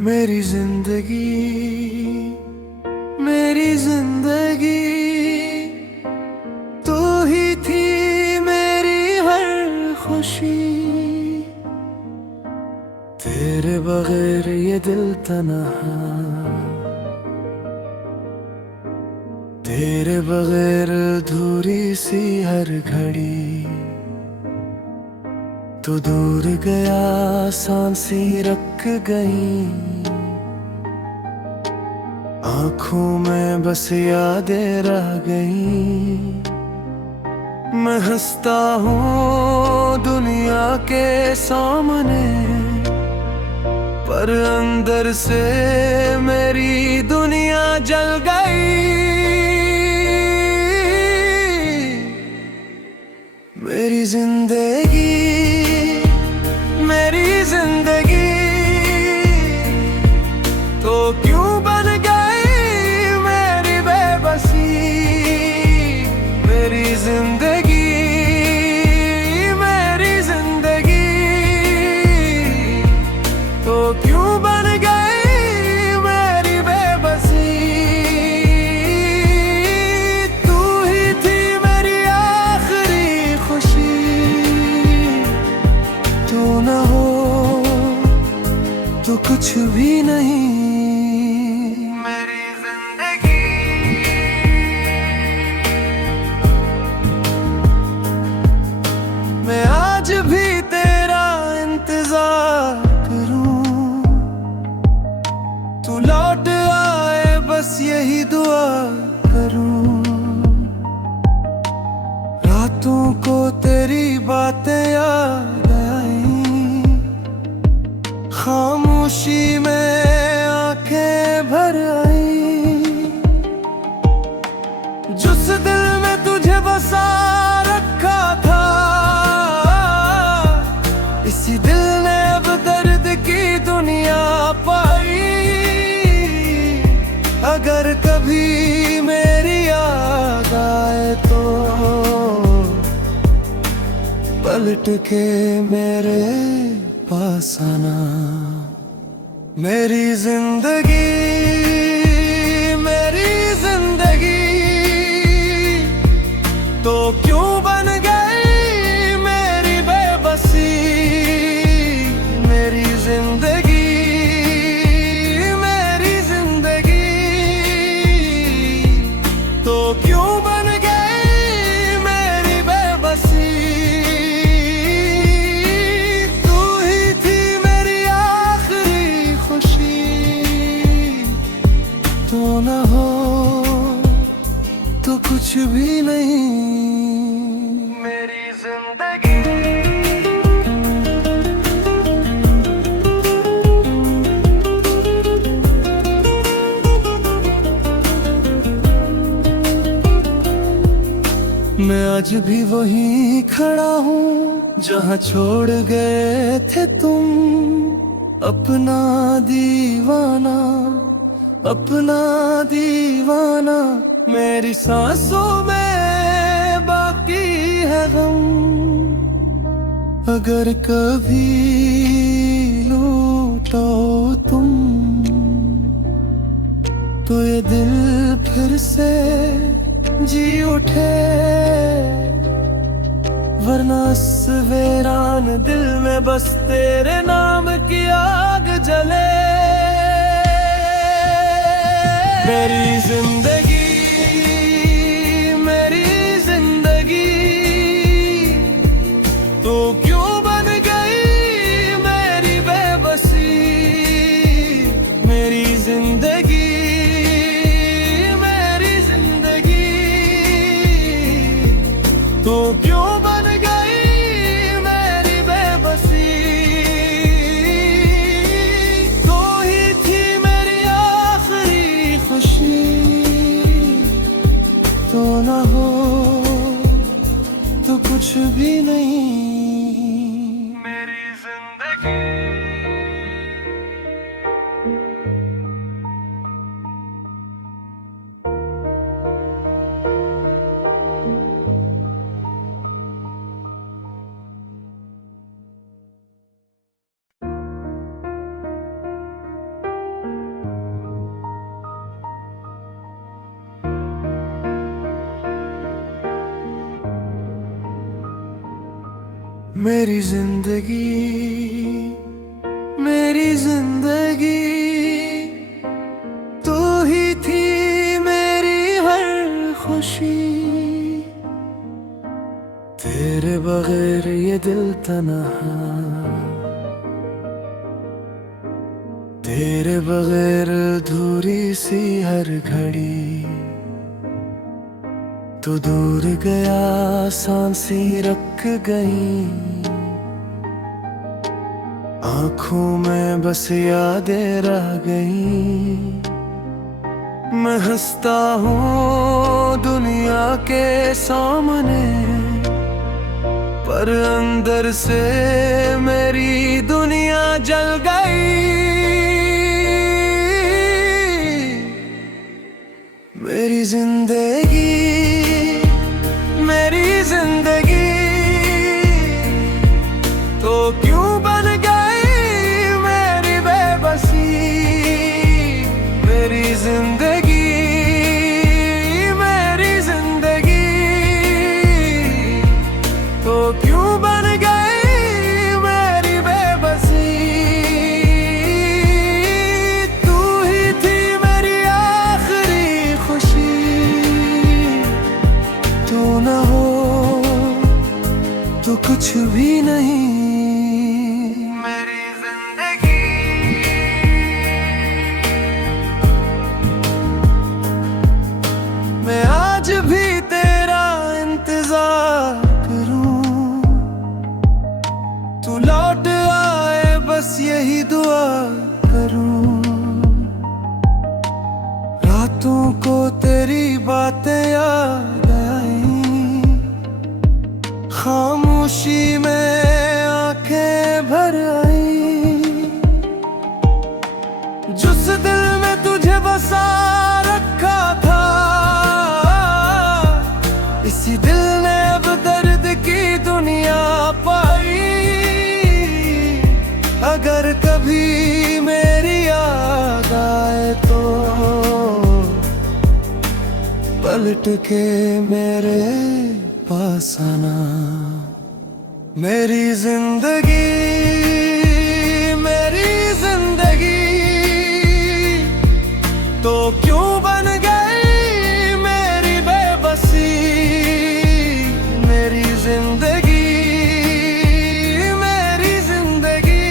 मेरी जिंदगी, मेरी जिंदगी तू ही थी, मेरी हर खुशी। तेरे बगैर ये दिल तन्हा, तेरे बगैर अधूरी सी हर घड़ी। तू दूर गया सांसी रख गई, आंखों में बस यादें रह गई। मैं हंसता हूँ दुनिया के सामने, पर अंदर से मेरी दुनिया जल गई। मेरी जिंदगी, मेरी जिंदगी तो क्यों बन गई मेरी बेबसी। मेरी जिंदगी, मेरी जिंदगी तो क्यों बन गई मेरी बेबसी। तू ही थी मेरी आखिरी खुशी, तू न हो तो कुछ भी नहीं। मेरी जिंदगी, मैं आज भी तेरा इंतजार करूं, तू लौट आए बस यही दुआ करूं। रातों को तेरी बातें याद आई, खामोशी में आंखें भर आई। जिस दिल में तुझे बसा रखा था, इसी दिल ने अब दर्द की दुनिया पाई। अगर कभी मेरी याद आए तो पलट के मेरे पास आना। मेरी जिंदगी, मेरी जिंदगी तो क्यों बन गई मेरी बेबसी। मेरी जिंदगी, मेरी जिंदगी तो क्यों बन गई मेरी बेबसी। तो न हो तो कुछ भी नहीं। मेरी जिंदगी, मैं आज भी वहीं खड़ा हूँ जहाँ छोड़ गए थे तुम। अपना दीवाना, अपना दीवाना मेरी सांसों में बाकी है गम। अगर कभी लूटो तुम तो ये दिल फिर से जी उठे, वरना इस वीरान दिल में बस तेरे नाम की आग जले। मेरी जिंदगी, मेरी जिंदगी तो क्यों बन गई मेरी बेबसी। मेरी जिंदगी, मेरी जिंदगी तो क्यों बन गई मेरी बेबसी। तो ही थी मेरी आखिरी खुशी, तो न हो तो कुछ भी नहीं। मेरी जिंदगी, मेरी जिंदगी, मेरी जिंदगी तू ही थी मेरी हर खुशी। तेरे बगैर ये दिल तन्हा, तेरे बगैर अधूरी सी हर घड़ी। तू दूर गया सांसी रख गई, आंखों में बस यादें रह गई। मैं हंसता हूँ दुनिया के सामने, पर अंदर से मेरी दुनिया जल गई। मेरी जिंदगी, मेरी जिंदगी तो क्यों बन गई मेरी बेबसी। मेरी जिंदगी, मेरी जिंदगी तो क्यों बन गई मेरी बेबसी। तू ही थी मेरी आखिरी खुशी, तू न हो तो कुछ भी नहीं। मेरी जिंदगी, मैं आज भी तेरा इंतजार करूं, तू लौट आए बस यही दुआ करूं। रातों को तेरी बातें याद आई, खामोशी में आंखें भर आई। जिस दिल में तुझे बसा रखा था, इसी दिल ने अब दर्द की दुनिया पाई। अगर कभी मेरी याद आए तो पलट के मेरे पास आना। मेरी जिंदगी, मेरी जिंदगी तो क्यों बन गई मेरी बेबसी। मेरी जिंदगी, मेरी जिंदगी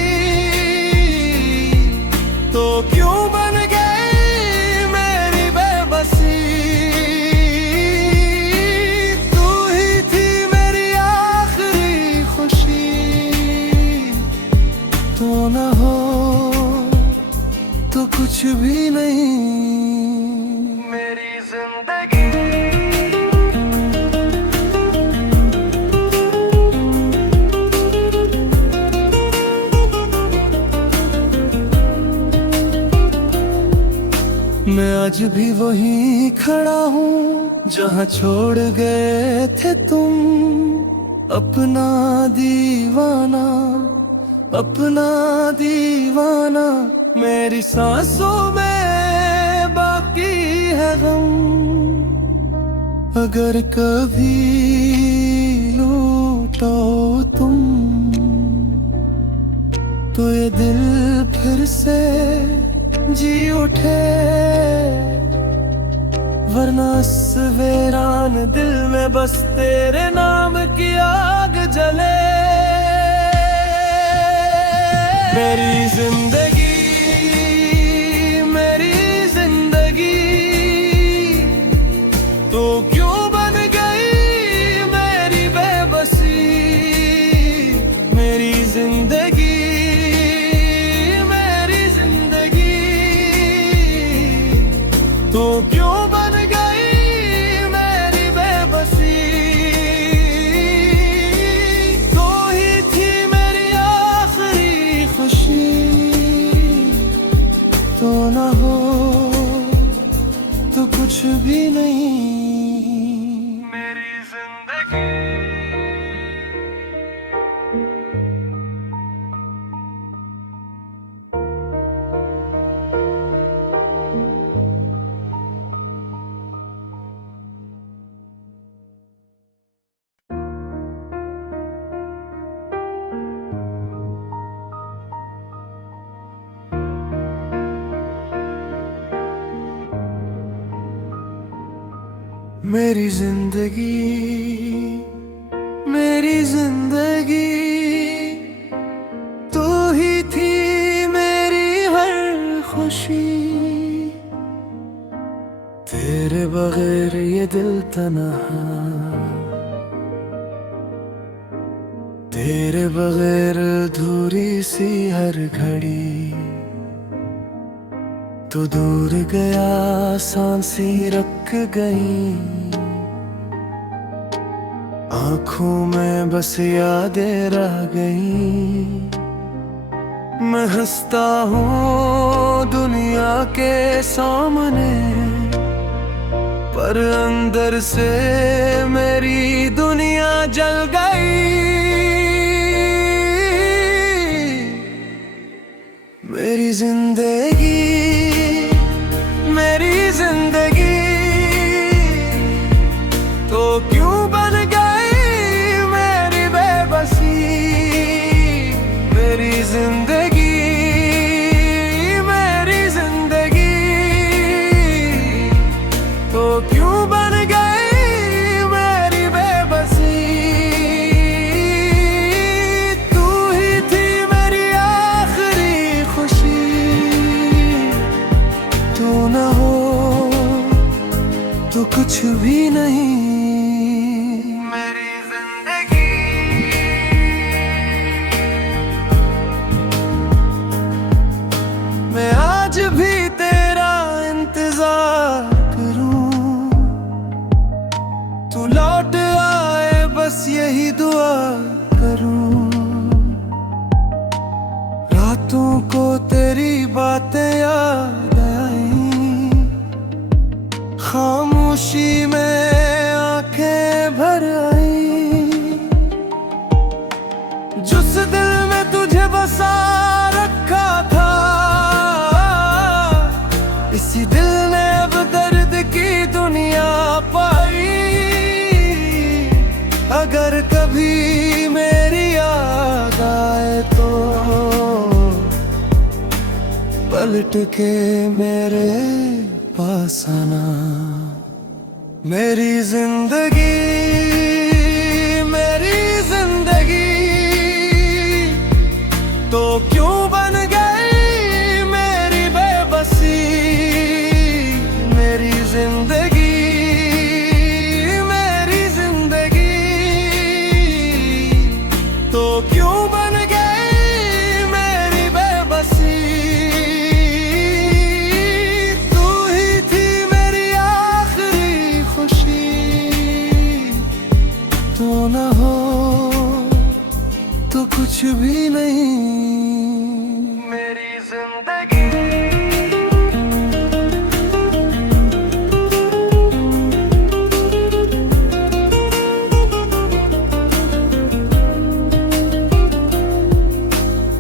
तो क्यों बन गई मेरी बेबसी। तू ही थी मेरी आखिरी खुशी, तू न हो तो कुछ भी नहीं। मेरी जिंदगी, मैं आज भी वहीं खड़ा हूँ जहाँ छोड़ गए थे तुम। अपना दीवाना, अपना दीवाना मेरी सांसों में बाकी है गम। अगर कभी लूटो तुम तो ये दिल फिर से जी उठे, वरना इस वीरान दिल में बस तेरे नाम की आग जले। मेरी जिंदगी, मेरी जिंदगी तो क्यों बन गई मेरी बेबसी। मेरी जिंदगी, मेरी जिंदगी तो क्यों बन गई मेरी बेबसी। तो ही थी मेरी आखिरी खुशी, तो न हो तो कुछ भी नहीं। मेरी जिंदगी, मेरी जिंदगी, मेरी जिंदगी तू ही थी मेरी हर खुशी। तेरे बगैर ये दिल तन्हा, तेरे बगैर अधूरी सी हर घड़ी। तू दूर गया सांसी रख गई, आंखों में बस यादें रह गई। मैं हंसता हूँ दुनिया के सामने, पर अंदर से मेरी दुनिया जल गई। मेरी जिंदगी, मेरी जिंदगी तो क्यों बन गई मेरी बेबसी। मेरी जिंदगी, मेरी जिंदगी तो क्यों बन गई मेरी बेबसी। तू ही थी मेरी आखिरी खुशी, तू न हो तो कुछ भी नहीं। मेरी जिंदगी, मैं आज भी तेरा इंतजार करूं, तू लौट आए बस यही दुआ करूं। रातों को तेरी बातें याद आई, खामोशी में आंखें भर आई। जिस दिल में तुझे बसा रखा था, इसी दिल ने अब दर्द की दुनिया पाई। अगर कभी मेरी याद आए तो पलट के मेरे पास आना। मेरी जिंदगी, मेरी जिंदगी तो क्यों बन गई मेरी बेबसी। मेरी जिंदगी, मेरी जिंदगी तो क्यों बन गई मेरी बेबसी। तू ही थी मेरी आखिरी खुशी, तू न हो तो कुछ भी नहीं। मेरी जिंदगी,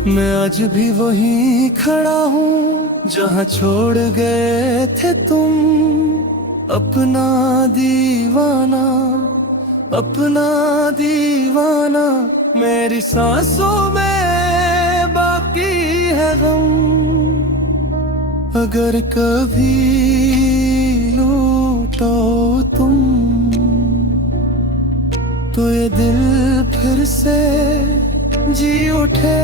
मैं आज भी वहीं खड़ा हूँ जहाँ छोड़ गए थे तुम। अपना दीवाना, अपना दीवाना मेरी सांसों में बाकी है गम। अगर कभी लूटो तुम तो ये दिल फिर से जी उठे,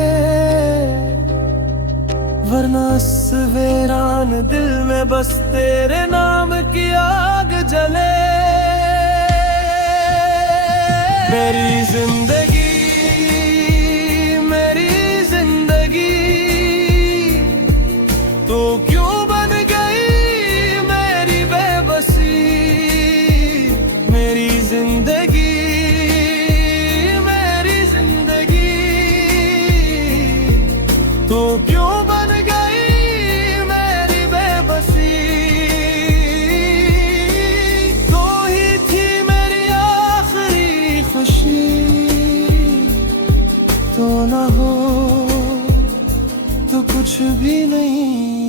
वरना इस वीरान दिल में बस तेरे नाम की आग जले। मेरी जिंदगी, मेरी जिंदगी तो क्यों बन गई मेरी बेबसी। मेरी जिंदगी, मेरी जिंदगी तो क्यों बन गई मेरी बेबसी। तो ही थी मेरी आखिरी खुशी, तो न हो तो कुछ भी नहीं।